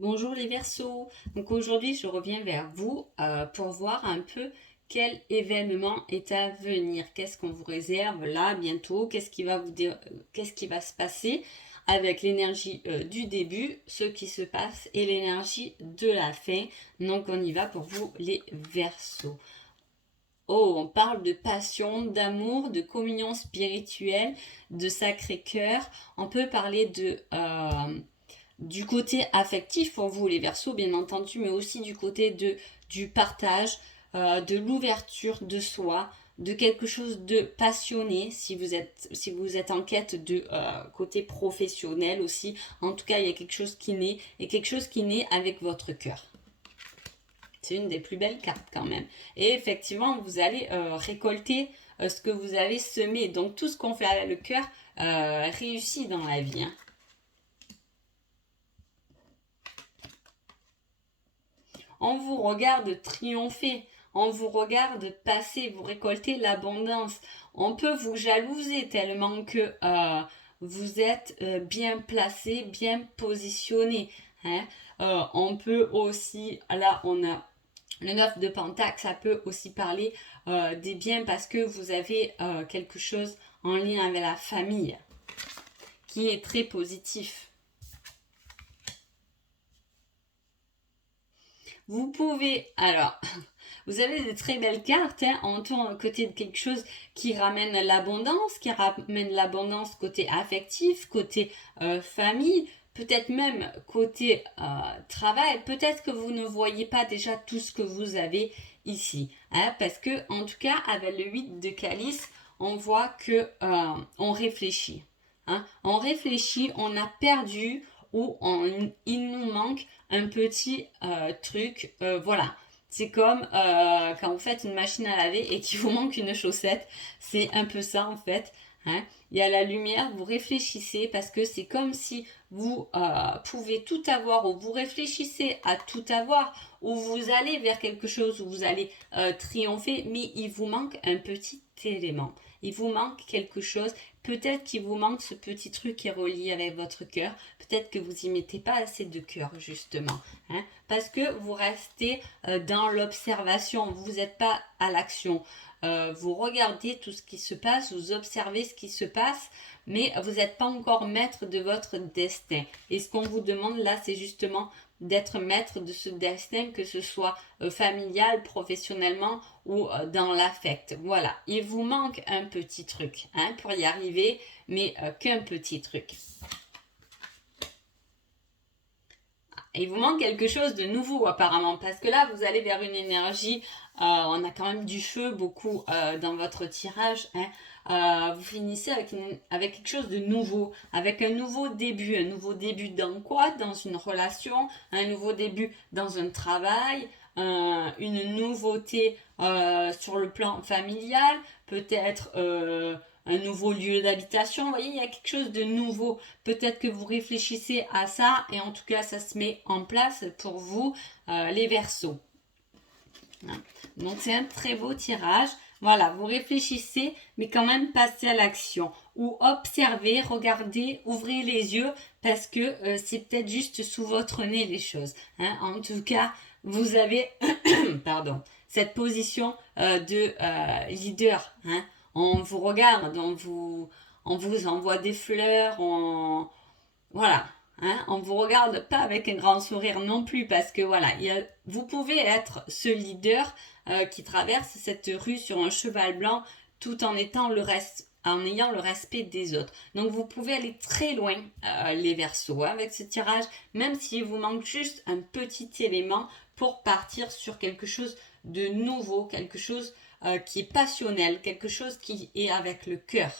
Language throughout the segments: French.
Bonjour les Verseaux. Donc aujourd'hui, je reviens vers vous pour voir un peu quel événement est à venir. Qu'est-ce qu'on vous réserve là bientôt? Qu'est-ce qui va qu'est-ce qui va se passer avec l'énergie du début, ce qui se passe et l'énergie de la fin. Donc on y va pour vous les Verseaux. Oh, on parle de passion, d'amour, de communion spirituelle, de Sacré-Cœur. On peut parler du côté affectif pour vous, les Verseaux, bien entendu, mais aussi du partage, de l'ouverture de soi, de quelque chose de passionné, si vous êtes en quête de côté professionnel aussi. En tout cas, il y a quelque chose qui naît, et quelque chose qui naît avec votre cœur. C'est une des plus belles cartes quand même. Et effectivement, vous allez récolter ce que vous avez semé. Donc tout ce qu'on fait avec le cœur réussit dans la vie, hein. On vous regarde triompher, on vous regarde passer, vous récoltez l'abondance. On peut vous jalouser tellement que vous êtes bien placé, bien positionné, hein. On peut aussi, là on a le 9 de Pentacle, ça peut aussi parler des biens parce que vous avez quelque chose en lien avec la famille qui est très positif. Vous pouvez, alors, vous avez de très belles cartes, hein, en tourne côté de quelque chose qui ramène l'abondance côté affectif, côté famille, peut-être même côté travail. Peut-être que vous ne voyez pas déjà tout ce que vous avez ici, hein, parce que en tout cas avec le 8 de calice, on voit que on réfléchit, hein, on réfléchit, on a perdu ou il nous manque un petit truc, voilà. C'est comme quand vous faites une machine à laver et qu'il vous manque une chaussette. C'est un peu ça en fait, hein. Il y a la lumière, vous réfléchissez parce que c'est comme si vous pouvez tout avoir ou vous réfléchissez à tout avoir ou vous allez vers quelque chose où vous allez triompher, mais il vous manque un petit élément. Il vous manque quelque chose. Peut-être qu'il vous manque ce petit truc qui est relié avec votre cœur. Peut-être que vous y mettez pas assez de cœur justement, hein, parce que vous restez dans l'observation. Vous n'êtes pas à l'action. Vous regardez tout ce qui se passe, vous observez ce qui se passe, mais vous n'êtes pas encore maître de votre destin. Et ce qu'on vous demande là, c'est justement d'être maître de ce destin, que ce soit familial, professionnellement ou dans l'affect. Voilà, il vous manque un petit truc, hein, pour y arriver, mais qu'un petit truc. Il vous manque quelque chose de nouveau apparemment, parce que là vous allez vers une énergie, on a quand même du feu beaucoup dans votre tirage, hein. Vous finissez avec quelque chose de nouveau, avec un nouveau début. Un nouveau début dans quoi? Dans une relation, un nouveau début dans un travail, une nouveauté sur le plan familial, peut-être un nouveau lieu d'habitation. Vous voyez, il y a quelque chose de nouveau. Peut-être que vous réfléchissez à ça et en tout cas, ça se met en place pour vous, les Verseaux. Donc, c'est un très beau tirage. Voilà, vous réfléchissez, mais quand même passez à l'action. Ou observez, regardez, ouvrez les yeux, parce que c'est peut-être juste sous votre nez les choses, hein. En tout cas, vous avez pardon, cette position de leader, hein. On vous regarde, on vous envoie des fleurs, voilà, hein, on vous regarde pas avec un grand sourire non plus parce que voilà, vous pouvez être ce leader qui traverse cette rue sur un cheval blanc tout en en ayant le respect des autres. Donc vous pouvez aller très loin, les Verseaux, hein, avec ce tirage, même s'il vous manque juste un petit élément pour partir sur quelque chose de nouveau, quelque chose qui est passionnel, quelque chose qui est avec le cœur.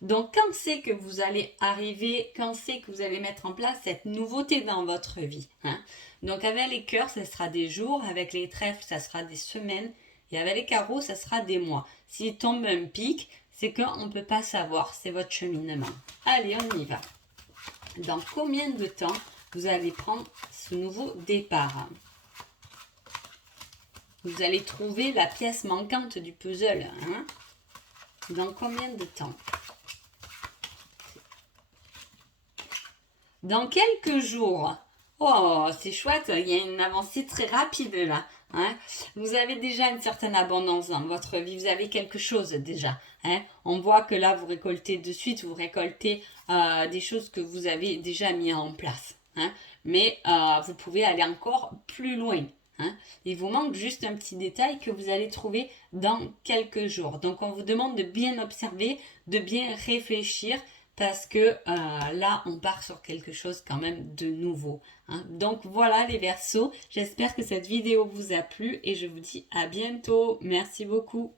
Donc, quand c'est que vous allez arriver, quand c'est que vous allez mettre en place cette nouveauté dans votre vie, hein? Donc, avec les cœurs, ça sera des jours, avec les trèfles, ça sera des semaines, et avec les carreaux, ça sera des mois. S'il tombe un pic, c'est qu'on ne peut pas savoir, c'est votre cheminement. Allez, on y va. Dans combien de temps vous allez prendre ce nouveau départ? Vous allez trouver la pièce manquante du puzzle, hein? Dans combien de temps? Dans quelques jours, Oh, c'est chouette, il y a une avancée très rapide là. Hein. Vous avez déjà une certaine abondance dans votre vie, vous avez quelque chose déjà. Hein. On voit que là, vous récoltez de suite, vous récoltez des choses que vous avez déjà mis en place. Hein. Mais vous pouvez aller encore plus loin. Hein. Il vous manque juste un petit détail que vous allez trouver dans quelques jours. Donc, on vous demande de bien observer, de bien réfléchir parce que là, on part sur quelque chose quand même de nouveau. Hein. Donc voilà les Verseaux, j'espère que cette vidéo vous a plu et je vous dis à bientôt. Merci beaucoup.